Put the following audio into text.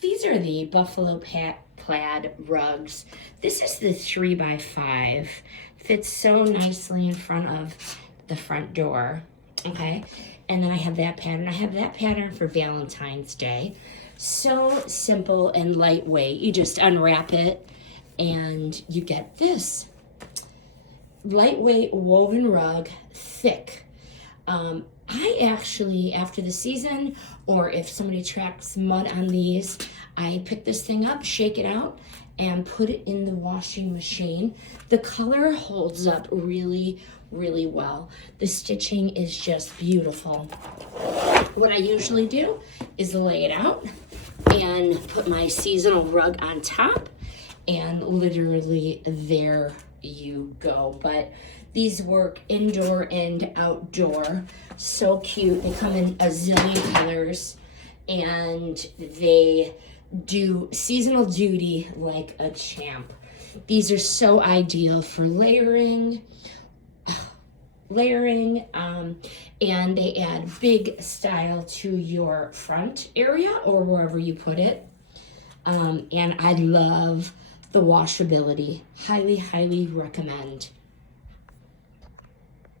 These are the Buffalo Plaid rugs. This is the 3x5. Fits so nicely in front of the front door. Okay, and then I have that pattern. I have that pattern for Valentine's Day. So simple and lightweight. You just unwrap it and you get this lightweight woven rug, thick. I actually, after the season, or if somebody tracks mud on these, I pick this thing up, shake it out, and put it in the washing machine. The color holds up really, really well. The stitching is just beautiful. What I usually do is lay it out and put my seasonal rug on top, and literally there you go. But these work indoor and outdoor. So cute. They come in a zillion colors and they do seasonal duty like a champ. These are so ideal for layering, and they add big style to your front area or wherever you put it. And I love the washability. Highly, highly recommend.